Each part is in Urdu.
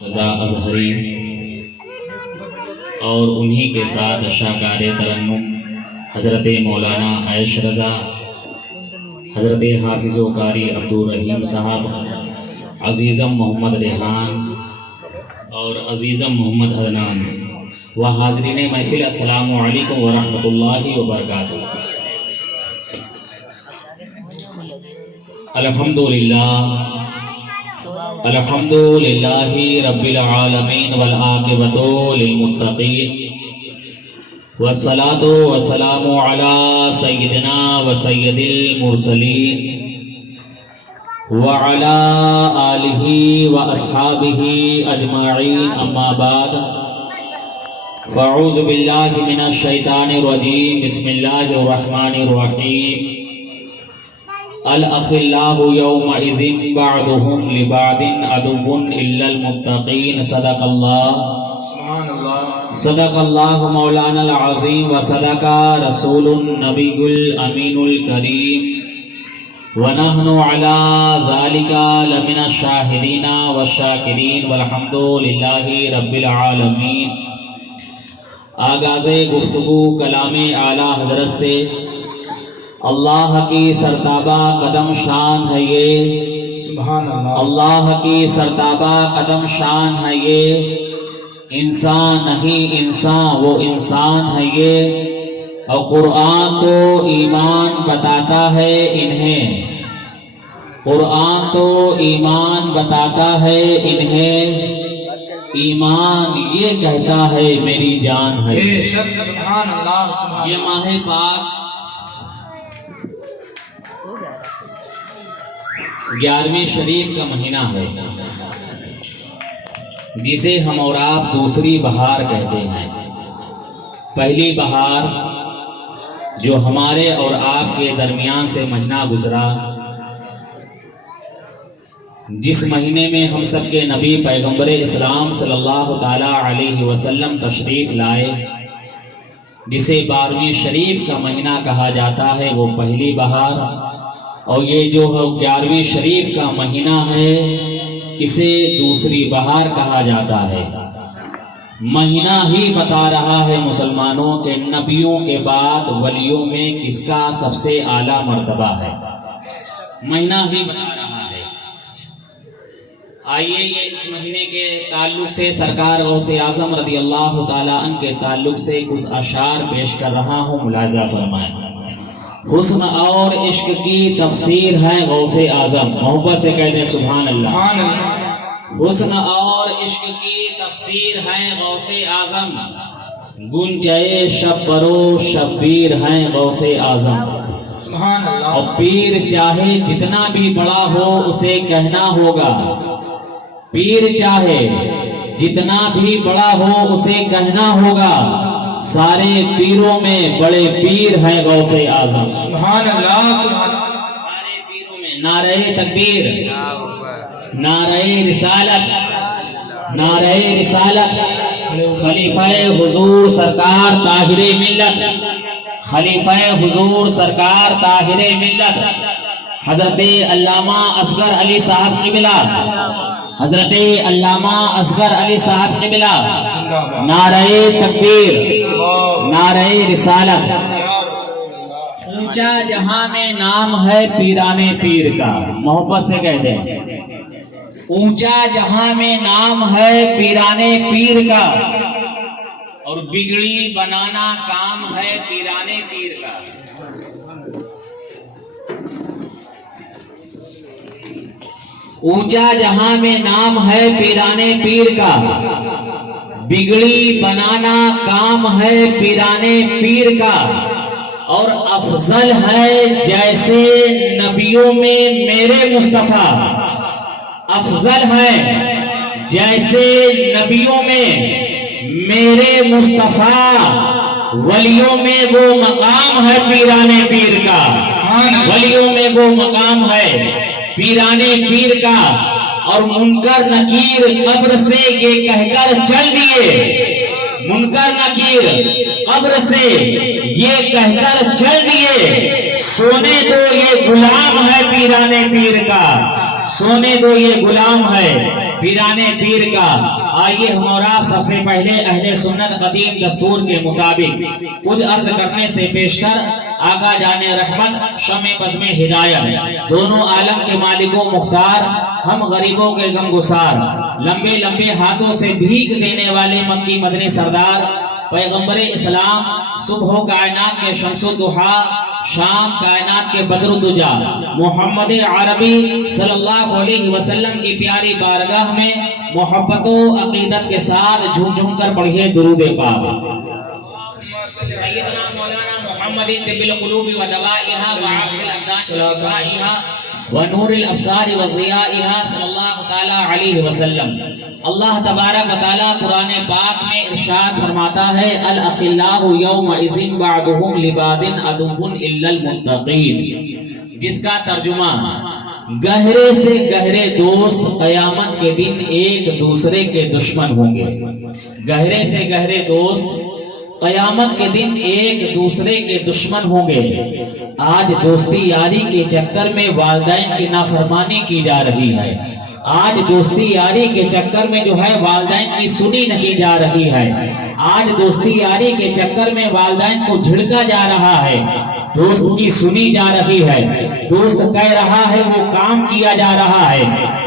رضا اظہری اور انہی کے ساتھ شاہکار ترنم حضرت مولانا عیش رضا، حضرت حافظ و قاری عبدالرحیم صاحب، عزیزم محمد ریحان اور عزیزم محمد عدنان و حاضرین محفل، السلام علیکم ورحمۃ اللہ وبرکاتہ۔ الحمدللہ رب العالمین والعاقبۃ للمتقین والصلاۃ والسلام علی سیدنا و سید المرسلین وعلی آلہ و اصحابہ اجمعین، اما بعد فاعوذ باللہ من الشیطان الرجیم، بسم اللہ الرحمن الرحیم۔ الاخلاء یومئذ بعضهم لبعض عدو الا المتقین، صدق اللہ، صدق اللہ مولانا العظیم و صدق رسول النبی الامین الکریم، ونحن علی ذالک لمن الشاہدین والشاکرین والحمد للہ رب العالمین۔ آغاز گفتگو کلام اعلیٰ حضرت سے، اللہ کی سرتابہ قدم شان ہے یہ، سبحان اللہ، اللہ کی سرتابہ قدم شان ہے یہ، انسان نہیں انسان وہ انسان ہے یہ، اور قرآن تو ایمان بتاتا ہے انہیں، قرآن تو ایمان بتاتا ہے انہیں، ایمان یہ کہتا ہے میری جان ہے۔ سبحان اللہ۔ یہ ماہ پاک 11ویں شریف کا مہینہ ہے، جسے ہم اور آپ دوسری بہار کہتے ہیں۔ پہلی بہار جو ہمارے اور آپ کے درمیان سے مہینہ گزرا، جس مہینے میں ہم سب کے نبی پیغمبر اسلام صلی اللہ تعالی علیہ وسلم تشریف لائے، جسے 12ویں شریف کا مہینہ کہا جاتا ہے، وہ پہلی بہار۔ اور یہ جو 11ویں شریف کا مہینہ ہے، اسے دوسری بہار کہا جاتا ہے۔ مہینہ ہی بتا رہا ہے مسلمانوں کے نبیوں کے بعد ولیوں میں کس کا سب سے اعلیٰ مرتبہ ہے، مہینہ ہی بتا رہا ہے۔ آئیے یہ اس مہینے کے تعلق سے سرکار غوث اعظم رضی اللہ تعالیٰ عنہ کے تعلق سے کچھ اشعار پیش کر رہا ہوں، ملاحظہ فرمائیں۔ حسن اور عشق کی تفسیر ہے غوث اعظم، محبت سے کہتے ہیں سبحان اللہ۔ حسن اور عشق کی تفسیر ہے غوث اعظم، گنجے شب برو شبیر ہیں غوث اعظم۔ اور پیر چاہے جتنا بھی بڑا ہو اسے کہنا ہوگا، پیر چاہے جتنا بھی بڑا ہو اسے کہنا ہوگا، سارے پیروں میں بڑے پیر ہیں غوث اعظم۔ سبحان اللہ۔ سارے پیروں میں نعرہ تکبیر، نعرہ رسالت، نعرہ رسالت، خلیفہ حضور سرکار طاہر ملت، خلیفہ حضور سرکار طاہر ملت، حضرت علامہ اصغر علی صاحب قبلہ، حضرت علامہ اصغر علی صاحب قبلہ، نعرہ تکبیر، نعرہ رسالت۔ اونچا جہاں میں نام ہے پیران پیر کا، محبت سے کہتے ہیں اونچا جہاں میں نام ہے پیران پیر کا، اور بگڑی بنانا کام ہے پیران پیر کا۔ اونچا جہاں میں نام ہے پیران پیر کا، بگڑی بنانا کام ہے پیران پیر کا، اور افضل ہے جیسے نبیوں میں میرے مصطفیٰ، افضل ہے جیسے نبیوں میں میرے مصطفیٰ، ولیوں میں وہ مقام ہے پیران پیر کا، ولیوں میں وہ مقام ہے پیران پیر کا۔ اور منکر نکیر قبر سے یہ کہہ کر چل دیے، منکر نکیر قبر سے یہ کہہ کر چل دیے، سونے دو یہ غلام ہے پیران پیر کا، سونے دو یہ غلام ہے پیرانے پیر کا۔ آئیے ہم اور آپ سب سے پہلے اہل سنت قدیم دستور کے مطابق کچھ عرض کرنے سے پیشتر آقا جان رحمت شمع بزم ہدایت دونوں عالم کے مالک و مختار، ہم غریبوں کے غم گسار، لمبے لمبے ہاتھوں سے بھیک دینے والے مکی مدنی سردار پیغمبر اسلام، صبح کائنات کے شمس و ضحیٰ، شام کائنات کے بدر الدجا، محمد عربی صلی اللہ علیہ وسلم کی پیاری بارگاہ میں محبت و عقیدت کے ساتھ جھوم جھوم کر پڑھیے درود پاک۔ سیدنا مولانا محمد طب القلوب و دوائها وعافی الابدان شفائها ونور الابصار و ضیائها صلی اللہ تعالی علیہ وسلم۔ اللہ تبارک و تعالی قرآن پاک میں ارشاد فرماتا ہے الاخلاء یومئذ بعضهم لبعض عدو الا المتقین، جس کا ترجمہ گہرے سے گہرے دوست قیامت کے دن ایک دوسرے کے دشمن ہوں گے۔ گہرے سے گہرے دوست قیامت کے دن ایک دوسرے کے دشمن ہوں گے۔ آج دوستی یاری کے چکر میں والدین کی نافرمانی کی جا رہی ہے۔ آج دوستی یاری کے چکر میں جو ہے والدین کی سنی نہیں جا رہی ہے۔ آج دوستی یاری کے چکر میں والدین کو جھڑکا جا رہا ہے، دوست کی سنی جا رہی ہے، دوست کہہ رہا ہے وہ کام کیا جا رہا ہے،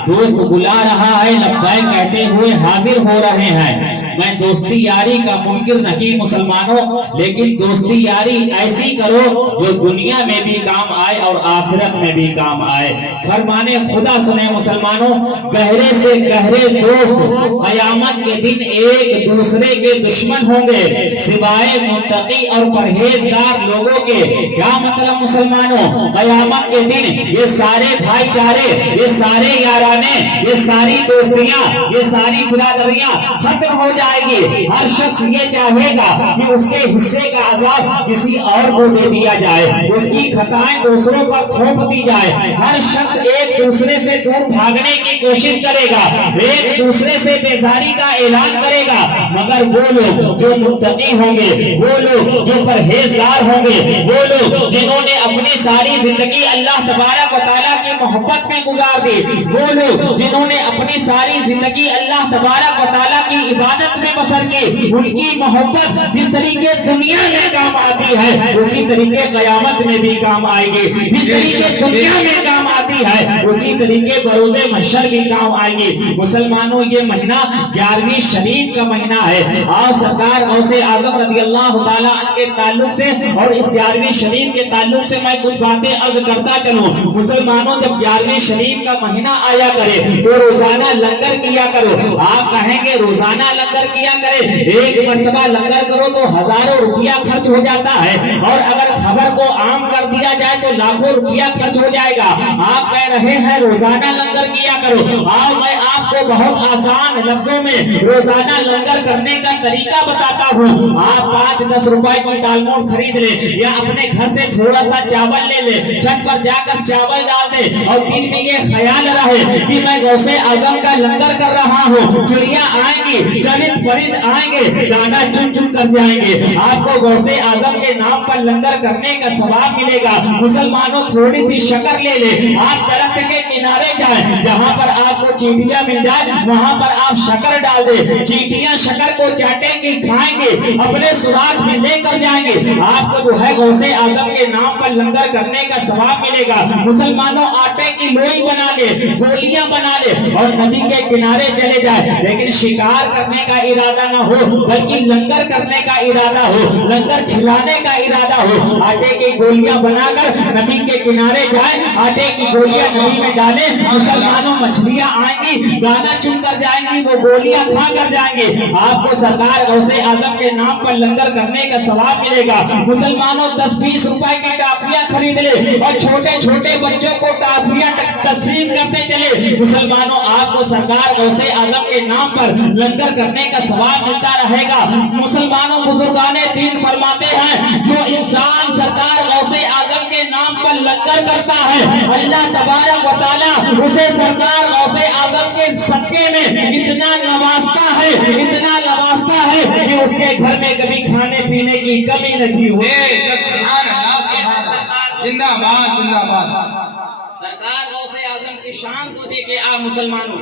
دوست بلا رہا ہے لبیک کہتے ہوئے حاضر ہو رہے ہیں۔ میں دوستی یاری کا منکر نہیں مسلمانوں، لیکن دوستی یاری ایسی کرو جو دنیا میں بھی کام آئے اور آخرت میں بھی کام آئے۔ فرمانے خدا سنے مسلمانوں، گہرے سے گہرے دوست قیامت کے دن ایک دوسرے کے دشمن ہوں گے سوائے متقی اور پرہیزگار لوگوں کے۔ کیا مطلب مسلمانوں؟ قیامت کے دن یہ سارے بھائی چارے، یہ سارے یارانے، یہ ساری دوستیاں، یہ ساری برادریاں ختم ہو جائے گی۔ ہر شخص یہ چاہے گا کہ اس کے حصے کا عذاب کسی اور کو دے دیا جائے، اس کی خطائیں دوسروں پر تھوپ دی جائے۔ ہر شخص ایک دوسرے سے دور بھاگنے کی کوشش کرے گا، ایک دوسرے سے بیزاری کا اعلان کرے گا، مگر وہ لوگ جو متقی ہوں گے، وہ لوگ جو پرہیزگار ہوں گے، وہ لوگ جنہوں نے اپنی ساری زندگی اللہ تبارک و تعالیٰ کی محبت میں گزار دی، وہ لوگ جنہوں نے اپنی ساری زندگی اللہ تبارک و تعالیٰ کی عبادت میں بسر کی، ان کی محبت جس طریقے دنیا میں کام آتی ہے اسی طریقے قیامت میں بھی کام آئے گی، جس طریقے دنیا میں کام آتی ہے اسی طریقے بروز محشر بھی کام آئے گی۔ مسلمانوں یہ مہینہ 11ویں شریف کا مہینہ ہے، اور سرکار غوث اعظم رضی اللہ تعالیٰ عنہ کے تعلق سے اور اس 11ویں شریف کے تعلق سے میں کچھ باتیں عرض کرتا چلوں۔ مسلمانوں جب 11ویں شریف کا مہینہ آیا کرے تو روزانہ لنگر کیا کرو۔ آپ کہیں گے روزانہ لنگر کیا کرے، ایک مرتبہ لنگر کرو تو ہزاروں روپیہ خرچ ہو جاتا ہے، اور اگر خبر کو عام کر دیا جائے تو لاکھوں روپیہ خرچ ہو جائے گا۔ آپ کہہ رہے ہیں روزانہ لنگر کیا کرو، آؤ میں آپ کو بہت آسان لفظوں میں روزانہ لنگر کرنے کا طریقہ بتاتا ہوں۔ آپ 5-10 روپے کی دال موٹ خرید لیں، یا اپنے گھر سے تھوڑا سا چاول لے لیں، چھت پر جا کر چاول ڈال دیں، اور دل میں یہ خیال رہے کہ میں غوث اعظم کا لنگر کر رہا ہوں۔ چڑیا آئیں گی، چرند پرند آئیں گے، دانا چن چن کر جائیں گے، آپ کو غوث اعظم کے نام پر لنگر کرنے کا ثواب ملے گا۔ مسلمانوں تھوڑی سی شکر لے لیں، آپ درخت کے کنارے جائیں، جہاں پر آپ کو چیٹیاں مل جائے وہاں پر آپ شکر ڈال دیں، چیٹیاں شکر کو چاٹیں گی، کھائیں گے، اپنے سراغ میں لے کر جائیں گے، آپ کو جو ہے غوث اعظم کے نام پر لنگر کرنے کا ثواب ملے گا۔ مسلمانوں آٹے کی لوئی بنا لے، گولیاں بنا لے، اور ندی کے کنارے چلے جائے، لیکن شکار کرنے کا ارادہ نہ ہو بلکہ لنگر کرنے کا ارادہ ہو، لنگر کھلانے کا ارادہ ہو۔ آٹے کی گولیاں بنا کر ندی کے کنارے جائیں، آٹے کی گولیاں ندی میں ڈالیں، مسلمانوں مچھلیاں آئیں گی، دانا چن کر جائیں گی، وہ گولیاں کھا کر جائیں گے، آپ کو سرکار غوث اعظم کے نام پر لنگر کرنے کا ثواب ملے گا۔ مسلمانوں 10-20 روپے کی ٹافیاں خرید لے اور چھوٹے چھوٹے بچوں کو ٹافیاں تقسیم کرتے چلے، مسلمانوں آپ کو سرکار غوث اعظم کے نام پر لنگر کرنے کا ثواب ملتا رہے گا۔ مسلمانوں بزرگان دین فرماتے ہیں جو انسان سرکار غوث اعظم کے نام پر لنگر کرتا ہے، اللہ تبارک و تعالیٰ اسے سرکار غوث اعظم کے صدقے میں اتنا نوازتا ہے، اتنا نوازتا ہے کہ اس کے گھر میں کبھی کھانے پینے کی کمی نہیں ہوئی۔ سبحان اللہ، سبحان اللہ، زندہ باد، زندہ باد۔ سرکار غوث اعظم کی شان کو دیکھے آپ مسلمانوں،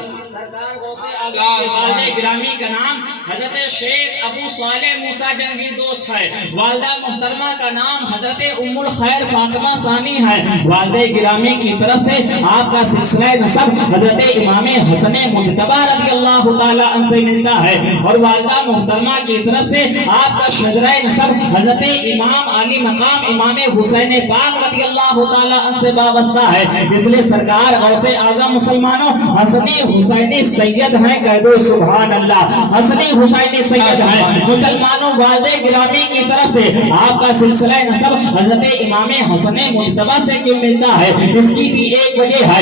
سرکار غوث اعظم کے والد گرامی کا نام حضرت شیخ ابو صالح موسیٰ جنگی دوست ہے. والدہ محترمہ کا نام حضرت ام الخیر فاطمہ ثانی ہے. والد گرامی کی طرف سے آپ کا سلسلہ نسب حضرت امام حسن مجتبی رضی اللہ تعالی عنہ سے ملتا ہے اور والدہ محترمہ کی طرف سے آپ کا شجرہ نسب حضرت امام علی مقام امام حسین پاک رضی اللہ تعالی عنہ سے وابستہ ہے. اس لیے سرکار غوث اعظم مسلمانوں حسنی حسینی سید ہیں. کہہ دو سبحان اللہ. حسنی حسینی سید ہیں مسلمانوں. والد گرامی کی طرف سے آپ کا سلسلہ نسب حضرت امام حسن مجتبی سے کیوں ملتا ہے؟ اس کی بھی ایک وجہ ہے.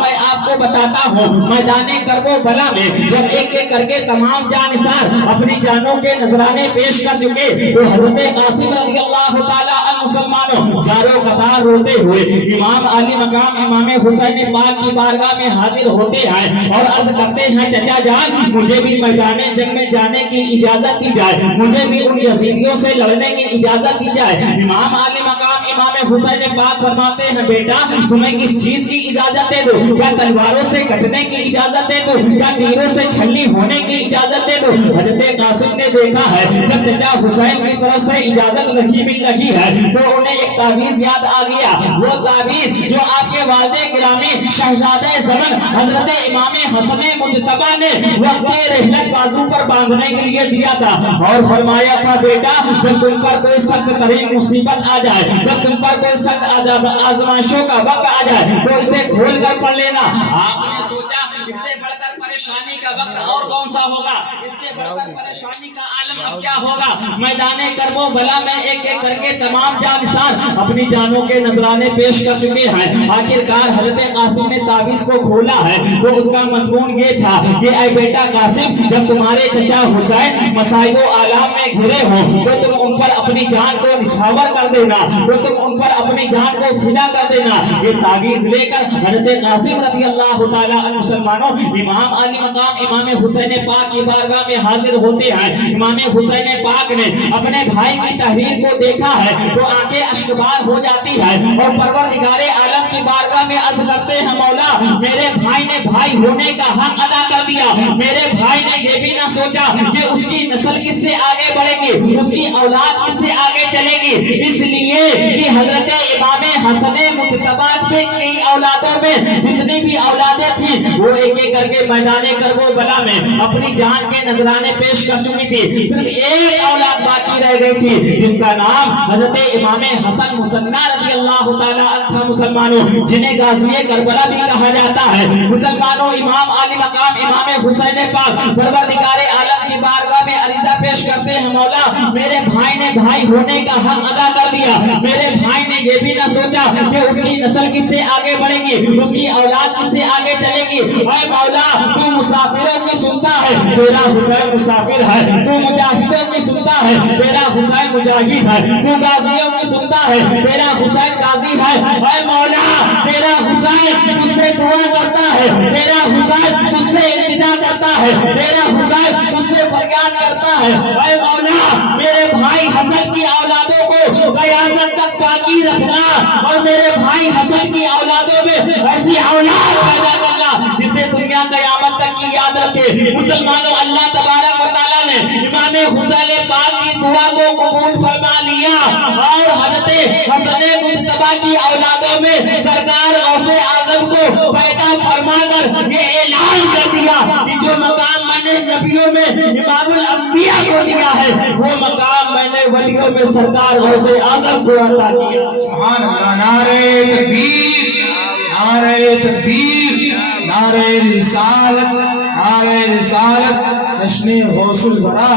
میں آپ کو بتاتا ہوں. میدان کرب و بلا میں جب ایک ایک کر کے تمام جانثار اپنی جانوں کے نذرانے پیش کر چکے تو حضرت قاسم رضی اللہ تعالی عنہ مسلمانوں زاروں قطار روتے ہوئے امام علی مقام امام حسین پاک کی بارگاہ میں حاضر ہوتے ہیں اور عرض کرتے ہیں چچا جان مجھے بھی میدان جنگ میں جانے کی اجازت دی جائے, مجھے بھی ان یزیدیوں سے لڑنے کی اجازت دی جائے. امام علی مقام امام حسین پاک فرماتے ہیں بیٹا تمہیں کس چیز کی اجازت دے دو؟ کیا تلواروں سے کٹنے کی اجازت دے دو یا تیروں سے چھلی ہونے کی اجازت دے دو؟ حضرت قاسم نے دیکھا ہے جب چچا حسین کی طرف سے اجازت نہیں مل رہی ہے تو انہیں ایک تعویذ یاد آ گیا. وہ تعویذ جو آپ کے والد گرامی شہزادہ زمن حضرت امام حسن مجتبی نے وقت رحلت بازو پر باندھنے کے لیے دیا تھا اور فرمایا تھا بیٹا جب تم پر کوئی سخت ترین مصیبت آ جائے, جب تم پر کوئی سخت آزمائشوں کا وقت آ جائے تو اسے کھول کر پڑھ لینا. آپ نے سوچا اس سے بڑھ کر پریشانی کا وقت اور کون سا ہوگا, اس سے بڑھ کر پریشانی کا عالم اب کیا ہوگا. میدان کرب و بلا میں ایک ایک کر کے تمام جانثار اپنی جانوں کے نذرانے پیش کر چکے ہیں. آخرکار حضرت قاسم نے تعویذ کو کھولا ہے تو اس کا مضمون یہ تھا کہ اے بیٹا قاسم جب تمہارے چچا حسین مصائب و آلام میں گھرے ہوں تو تم ان پر اپنی جان کو نچھاور کر دینا, تو تم ان پر اپنی جان کو فدا کر دینا. یہ تعویذ لے کر حضرت قاسم رضی اللہ تعالی عنہ مسلمانوں امام علی مقام امام حسین پاک کی بارگاہ میں حاضر ہوتے ہیں. امام حسین پاک نے اپنے بھائی کی تحریر کو دیکھا ہے تو آنکھیں اشکبار ہو جاتی ہے اور پروردگار عالم کی بارگاہ میں عرض کرتے ہیں مولا میرے بھائی نے بھائی ہونے کا حق ادا کر دیا. میرے بھائی نے یہ بھی نہ سوچا کہ اس کی نسل کس سے آگے بڑھے گی, اس کی اولاد کس سے آگے چلے گی. اس لیے کہ حضرت امام حسن مجتبی کی اولادوں میں جتنی بھی اولادیں تھیں وہ ایک ایک کر کے میدان کرب و بلا میں اپنی جان کے نذرانے پیش کر چکی تھی. صرف ایک اولاد باقی رہ گئی تھی جس کا نام حضرت امام حسن مصنع رضی اللہ تعالی عنہ تھا. مسلمانوں جنہیں غازی کربلا بھی کہا جاتا ہے. مسلمانوں امام علی مقام امام حسین پاک پروردگار عالم کی بارگاہ میں عریضہ پیش کرتے ہیں مولا میرے بھائی نے بھائی ہونے کا حق ادا کر دیا. میرے بھائی نے یہ بھی نہ سوچا کہ اس کی نسل کس سے آگے بڑھے گی, اس کی اولاد کس سے آگے چلے گی. اے مولا تو مسافروں کی سنتا ہے, تیرا حسین مسافر ہے. تو مجاہدوں کی سنتا ہے, تیرا حسین مجاہد ہے. تو غازیوں کی سنتا ہے, تیرا حسین غازی ہے. اے مولا تیرا حسین تجھ سے دعا کرتا ہے, تیرا حسین تجھ سے التجا کرتا ہے, تیرا حسین تجھ سے فریاد کرتا ہے. اے مولا میرے بھائی حسن کی اولادوں کو قیامت تک باقی رکھنا اور میرے بھائی حسن کی اولادوں میں ایسی اولاد پیدا کرنا جسے دنیا قیامت تک کی یاد رکھے. مسلمانوں اللہ تبارک و تعالیٰ نے امام حسین پاک کی دعا کو قبول فرما لیا اور حضرت حسن مجتبی کی اولادوں میں سرکار غوث اعظم کو پیدا فرما کر یہ اعلان کر دیا کہ جو مقام میں نے نبیوں میں امام الانبیاء کو دیا ہے وہ مقام میں نے ولیوں میں سرکار غوث اعظم کو عطا کیا. سبحان اللہ. نعرہ تکبیر, نعرہ تکبیر, نعرہ رسالت, نعرہ رسالت, جشن غوث الورا.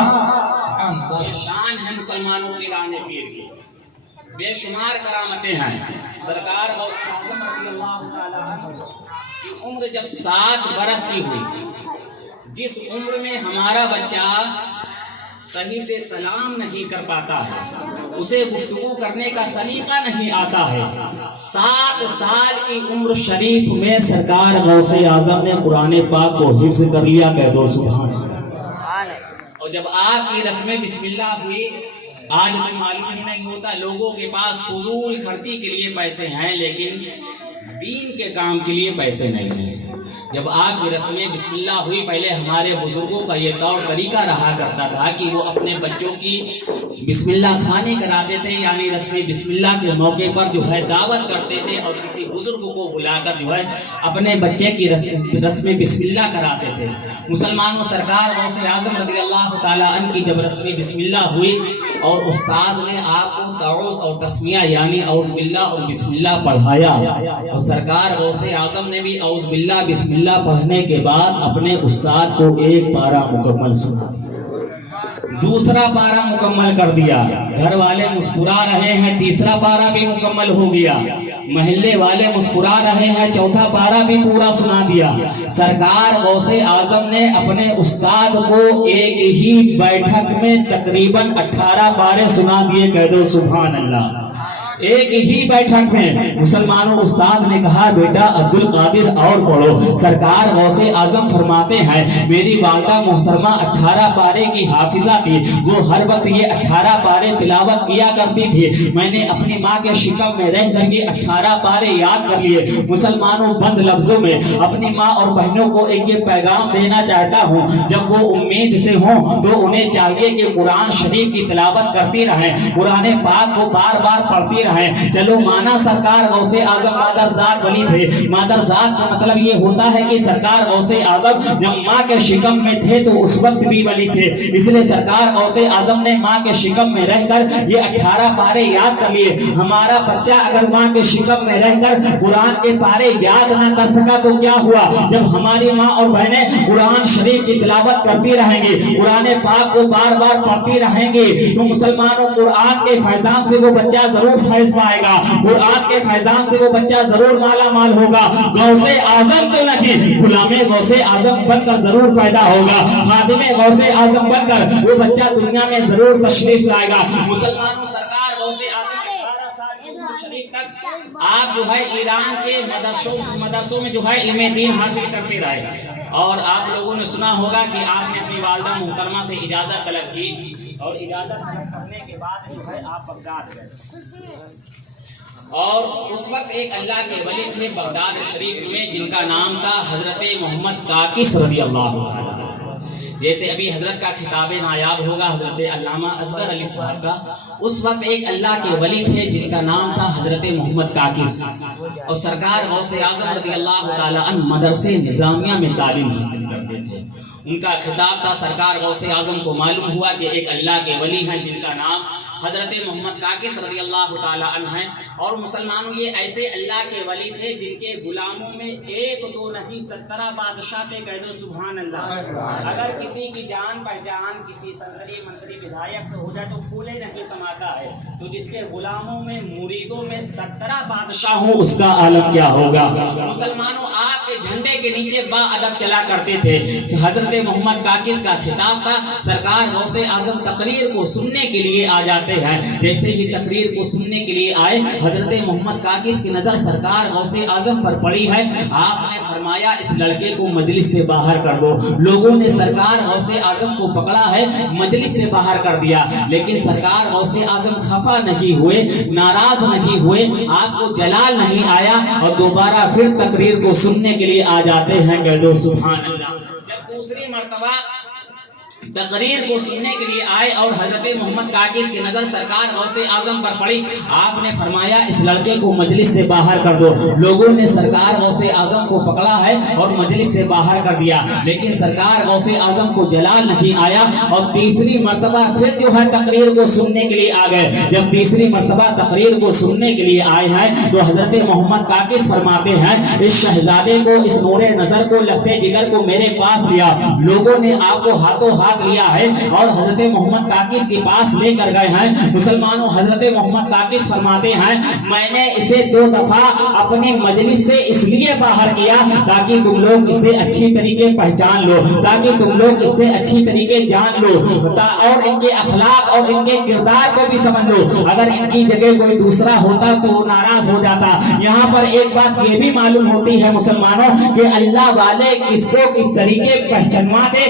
شان ہے مسلمانوں کی لانے پیر کی, بے شمار کرامتیں ہیں. سرکار غوث اعظم رضی اللہ تعالی عنہ کی عمر جب 7 برس کی ہوئی, جس عمر میں ہمارا بچہ صحیح سے سلام نہیں کر پاتا ہے, اسے گفتگو کرنے کا سلیقہ نہیں آتا ہے, 7 سال کی عمر شریف میں سرکار غوث اعظم نے قرآن پاک کو حفظ کر لیا. کہہ دو سبحان اللہ. اور جب آپ کی رسم بسم اللہ ہوئی, آج تو معلوم ہی نہیں ہوتا, لوگوں کے پاس فضول خرچی کے لیے پیسے ہیں لیکن دین کے کام کے لیے پیسے نہیں ہیں. جب آپ کی رسم بسم اللہ ہوئی، پہلے ہمارے بزرگوں کا یہ طور طریقہ رہا کرتا تھا کہ وہ اپنے بچوں کی بسم اللہ خوانی کراتے تھے، یعنی رسم بسم اللہ کے موقع پر جو ہے دعوت کرتے تھے اور کسی بزرگ کو بلا کر جو ہے اپنے بچے کی رسم بسم اللہ کراتے تھے۔ مسلمانوں، سرکار غوث اعظم رضی اللہ تعالیٰ عنہ کی جب رسم بسم اللہ ہوئی اور استاد نے آپ کو تعوذ اور تسمیہ یعنی اعوذ باللہ اور بسم اللہ پڑھایا، اور سرکار غوث اعظم نے بھی اعوذ باللہ بسم اللہ پڑھنے کے بعد اپنے استاد کو ایک پارہ مکمل سنا، دوسرا پارہ مکمل کر دیا، گھر والے مسکرا رہے ہیں، تیسرا پارہ بھی مکمل ہو گیا، محلے والے مسکرا رہے ہیں، چوتھا پارہ بھی پورا سنا دیا۔ سرکار غوث اعظم نے اپنے استاد کو ایک ہی بیٹھک میں تقریباً 18 پارے سنا دیے، کہہ دو سبحان اللہ۔ ایک ہی بیٹھک میں مسلمانوں، استاد نے کہا بیٹا عبد القادر اور پڑھو۔ سرکار غوث اعظم فرماتے ہیں میری والدہ محترمہ 18 پارے کی حافظہ تھی، وہ ہر وقت یہ 18 پارے تلاوت کیا کرتی تھی، میں نے اپنی ماں کے شکم میں رہ کر یہ 18 پارے یاد کر لیے۔ مسلمانوں، بند لفظوں میں اپنی ماں اور بہنوں کو ایک یہ پیغام دینا چاہتا ہوں، جب وہ امید سے ہوں تو انہیں چاہیے کہ قرآن شریف کی تلاوت کرتی رہیں، قرآن پاک کو بار بار پڑھتی رہیں۔ چلو مانا سرکار غوث اعظم مادرزاد ولی تھے، مادرزاد کا مطلب یہ ہوتا ہے کہ سرکار غوث اعظم جب ماں کے شکم میں تھے تو اس وقت بھی ولی تھے، اس لیے سرکار غوث اعظم نے ماں کے شکم میں رہ کر یہ 18 پارے یاد کر لیے۔ ہمارا بچہ اگر ماں کے شکم میں رہ کر قرآن کے پارے یاد نہ کر سکا تو کیا ہوا؟ جب ہماری ماں اور بہنیں قرآن شریف کی تلاوت کرتی رہیں گی، قرآن پاک کو بار بار پڑھتی رہیں گی، تو مسلمانوں قرآن کے فیضان سے وہ بچہ ضرور فیض پائے گا، قرآن کے فیضان سے وہ بچہ ضرور مالا مال ہوگا۔ غوث اعظم تو نہیں، غلام غوث اعظم بن کر ضرور پیدا ہوگا، خادم غوث اعظم بن کر وہ بچہ دنیا میں ضرور تشریف لائے گا۔ مسلمانوں، سرکار غوث اعظم 18 سال شریف تک آپ جو ہے ایران کے مدرسوں میں جو ہے علم دین حاصل کرتے رہے، اور آپ لوگوں نے سنا ہوگا کہ آپ نے اپنی والدہ محترمہ سے اجازت طلب کی، اور اجازت طلب کرنے کے بعد جو ہے آپ بغداد گئے، اور اس وقت ایک اللہ کے ولی تھے بغداد شریف میں جن کا نام تھا حضرت محمد کاکس رضی اللہ عنہ۔ جیسے ابھی حضرت کا خطاب نایاب ہوگا حضرت علامہ اصغر علی صاحب کا، اس وقت ایک اللہ کے ولی تھے جن کا نام تھا حضرت محمد کاکس، اور سرکار غوث اعظم رضی اللہ تعالی عنہ مدرسے نظامیہ میں تعلیم حاصل کرتے تھے۔ ان کا خطاب تھا، سرکار غوث اعظم کو معلوم ہوا کہ ایک اللہ کے ولی ہیں جن کا نام حضرت محمد کاکس رضی اللہ تعالی عنہ ہیں، اور مسلمانوں یہ ایسے اللہ کے ولی تھے جن کے غلاموں میں ایک دو نہیں 17 بادشاہ تھے، کہہ دو سبحان اللہ۔ اگر کسی کی جان پہچان کسی صدری منتری ودھایک سے ہو جائے تو پھولے نہیں سماتا ہے، تو جس کے غلاموں میں مریدوں میں 17 بادشاہ ہوں اس کا عالم کیا ہوگا۔ مسلمانوں، آپ کے جھنڈے کے نیچے با ادب چلا کرتے تھے۔ حضرت محمد کاکس کا خطاب تھا، سرکار غوث اعظم تقریر کو سننے کے لیے آ جاتے ہیں، جیسے ہی تقریر کو سننے کے لیے آئے حضرت محمد کاکس کی نظر سرکار غوث اعظم پر پڑی ہے، آپ نے فرمایا اس لڑکے کو مجلس سے باہر کر دو۔ لوگوں نے سرکار غوث اعظم کو پکڑا ہے، مجلس سے باہر کر دیا، لیکن سرکار غوث اعظم خفا نہیں ہوئے، ناراض نہیں ہوئے، آپ کو جلال نہیں آیا، اور دوبارہ پھر تقریر کو سننے کے لیے آ جاتے ہیں، کہہ دو سبحان اللہ۔ جب دوسری مرتبہ تقریر کو سننے کے لیے آئے اور حضرت محمد کاکس کی نظر سرکار غوث اعظم پر پڑی، آپ نے فرمایا اس لڑکے کو مجلس سے باہر کر دو۔ لوگوں نے سرکار غوث اعظم کو پکڑا ہے اور مجلس سے باہر کر دیا، لیکن سرکار غوث اعظم کو جلال نہیں آیا، اور تیسری مرتبہ پھر جو ہے تقریر کو سننے کے لیے آ گئے۔ جب تیسری مرتبہ تقریر کو سننے کے لیے آئے ہیں تو حضرت محمد کاکس فرماتے ہیں اس شہزادے کو، اس نور نظر کو، لگتے جگر کو میرے پاس لیا۔ لوگوں نے آپ کو ہاتھوں ہاتھ لیا ہے اور حضرت محمد کاکس کے پاس لے کر گئے ہیں۔ مسلمانوں، حضرت محمد کاکس فرماتے ہیں میں نے اسے 2 دفعہ اپنی مجلس سے اس لیے باہر کیا تاکہ تم لوگ اسے اچھی طریقے پہچان لو، تاکہ تم لوگ اسے اچھی طریقے جان لو، اور ان کے اخلاق اور ان کے کردار کو بھی سمجھ لو۔ اگر ان کی جگہ کوئی دوسرا ہوتا تو وہ ناراض ہو جاتا۔ یہاں پر ایک بات یہ بھی معلوم ہوتی ہے مسلمانوں کہ اللہ والے کس کو کس طریقے پہچانواتے،